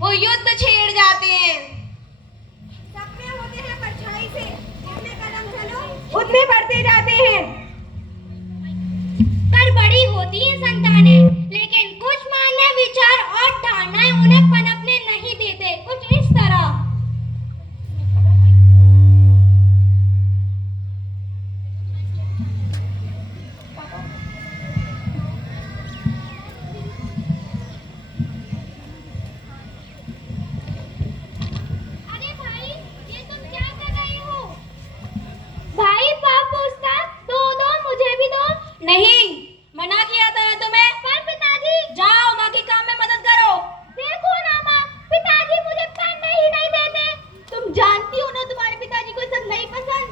वो युद्ध छेड़ जाते हैं। सपने होते हैं परछाई से, जितने कदम चलो उतने बढ़ते जाते हैं। पर बड़ी होती है संतानें, लेकिन कुछ मानना विचार और धारणाएं उन्हें पनपने नहीं देते। कुछ इस तरह। अरे भाई, ये तुम क्या कर रही हो? भाई पाप पूछता, दो दो मुझे भी दो। नहीं, मना किया था ना तुम्हें। पर पिताजी। जाओ माँ के काम में मदद करो। देखो ना माँ, पिताजी मुझे पढ़ने ही नहीं देते। तुम जानती हो ना तुम्हारे पिताजी को सब नहीं पसंद।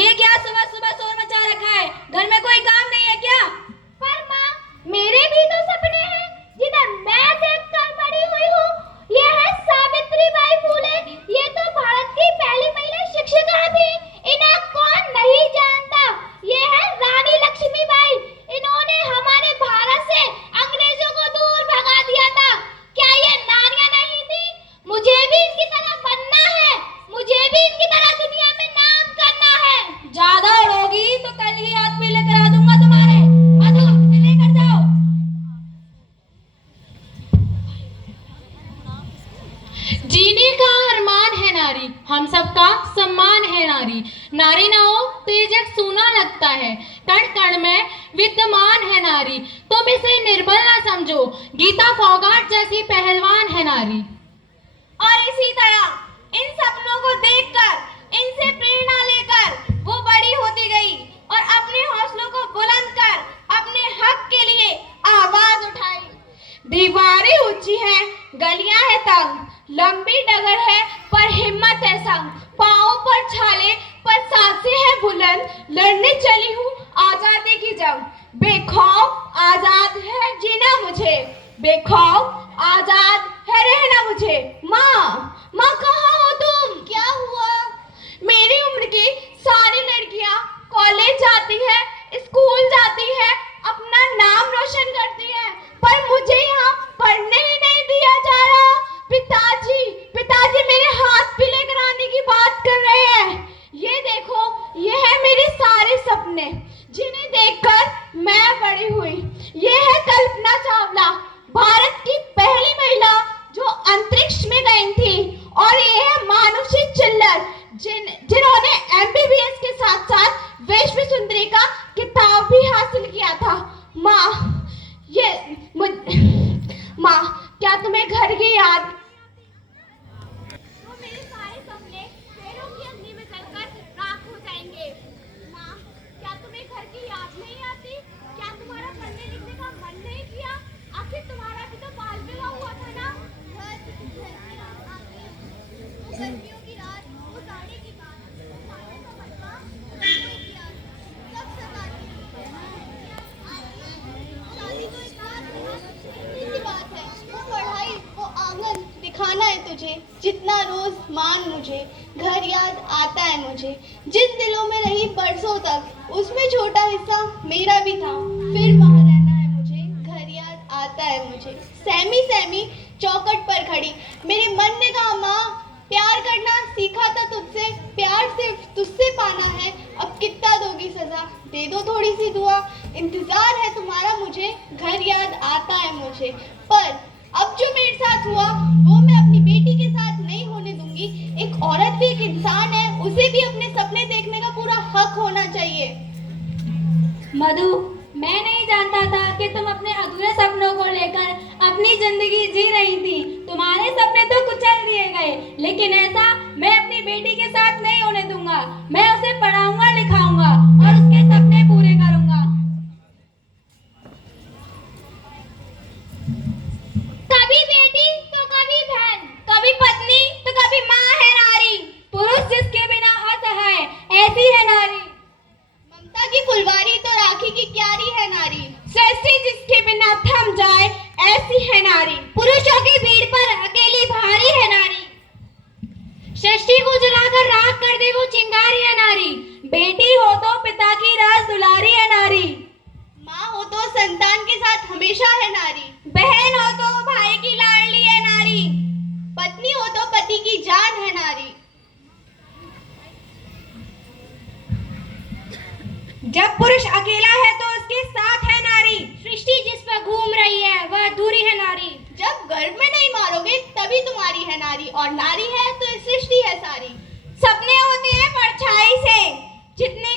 ये क्या सुबह सुबह शोर मचा रखा है? घर में कोई काम नहीं है क्या? पर माँ, मेरे भी तो सपने हैं जिन्हें मैं देखकर बड़ी हुई हूँ। ये है सावित्रीबाई फूले। ये तो भारत की पहली महिला शिक्षिका थी। इन्हें कौन नहीं जानता। ये है रानी लक्ष्मीबाई। इन्होंने हमारे भारत से अंग्रेजों को दूर भगा दिया था। क्या ये नारियां नहीं थी? मुझे भी इनकी तरह बनना है। मुझे भी इनकी तरह दुनिया में नाम करना है। ज्यादा उड़ोगी तो कल ही हाथ पीले करा दूंगा तुम्हारे। मधु, इसे लेकर जाओ। जीने का अरमान है नारी, हम सबका सम्मान है नारी। नारी ना हो तो ये जग सूना लगता है। कण कण में विद्यमान है नारी, तुम इसे निर्बल ना समझो। गीता फोगाट जैसी पहलवान है नारी। और इसी तरह इन सपनों को देखकर, इनसे प्रेरणा लेकर वो बड़ी होती गई और अपने हौसलों को बुलंद कर अपने हक के लिए आवाज उठाई। दीवारें ऊंची हैं, गलियां हैं तंग, लंबी डगर है पर हिम्मत है संग। पाँव पर छाले पर सांसें हैं बुलंद, लड़ने चली हूँ आजादी की जंग। बेखौफ आजाद है जीना मुझे, बेखौफ आजाद है रहना मुझे। माँ, माँ कहाँ हो तुम? क्या हुआ? मेरी उम्र की सारी लड़कियाँ कॉलेज जाती है, स्कूल जाती है, अपना नाम रोशन करती है, पर मुझे यहाँ पढ़ने ही नहीं दिया जा रहा। पिताजी, पिताजी मेरे हाथ पीले कराने की बात कर रहे हैं। ये देखो, ये है मेरे सारे सपने जिन्हें देखकर मैं बड़ी हुई। ये है कल्पना चावला, भारत की पहली महिला जो अंतरिक्ष में गई थी। और ये है मानुषी चिल्लर, जिन्होंने MBBS के साथ साथ विश्व सुंदरी का किताब भी हासिल किया था। माँ, क्या तुम्हें घर की याद? वो मेरे सारे सपने पेड़ों की अग्नि में जलकर राख हो जाएंगे। माँ, क्या तुम्हें घर की याद नहीं आती? क्या तुम्हारा पढ़ने लिखने का मन नहीं किया? आखिर तुम्हारा भी तो बाल विवाह हुआ था ना? वो गर्मियों की रात, वो साड़ी की बात, वो पानी का मटका, वो की याद, सब सताती है। शादी तो एक सी बात है। वो पढ़ाई, वो आंगन दिखाना है तुझे, जितना रोज मान मुझे। घर याद आता है मुझे, जिन दिलों में रही बरसों तक, उसमें छोटा हिस्सा मेरा भी था। फिर वहाँ रहना है मुझे, घर याद आता है मुझे। सहमी सहमी चौखट पर खड़ी मेरे मन ने कहा, माँ प्यार करना सीखा था तुझसे, प्यार सिर्फ तुझसे पाना है। अब कितना दोगी सजा, दे दो थोड़ी सी दुआ। इंतजार है तुम्हारा मुझे, घर याद आता है मुझे। पर अब जो मेरे साथ हुआ वो मैं अपनी बेटी के साथ नहीं होने दूंगी। एक औरत भी एक इंसान है, उसे भी अपने सपने देखने का पूरा हक होना चाहिए। मधु, मैं नहीं जानता था कि तुम अपने अधूरे सपनों को लेकर अपनी जिंदगी जी रही थी। तुम्हारे सपने तो कुचल दिए गए, लेकिन ऐसा मैं अपनी बेटी के साथ नहीं होने दूंगा। मैं उसे पढ़ाऊंगा, लिखाऊंगा और उसके सपने पूरे करूंगा। कभी बेटी तो कभी बहन, कभी पत्नी तो कभी माँ है नारी। पुरुष जिसके बिना असहाय, ऐसी है नारी। ममता की फुलवारी तो राखी की क्यारी है नारी। सृष्टि जिसके बिना थम जाए, ऐसी है नारी। पुरुषों की भीड़ पर अकेली भारी है नारी। सृष्टि को जलाकर राख कर दे वो चिंगारी है नारी। बेटी हो तो पिता की राज दुलारी है नारी। माँ हो तो संतान के साथ हमेशा है नारी। बहन हो तो भाई की लाडली है नारी। जब पुरुष अकेला है तो उसके साथ है नारी। सृष्टि जिस पर घूम रही है वह अधूरी है नारी। जब गर्भ में नहीं मारोगे तभी तुम्हारी है नारी, और नारी है तो ये सृष्टि है सारी। सपने होते हैं परछाई से, जितने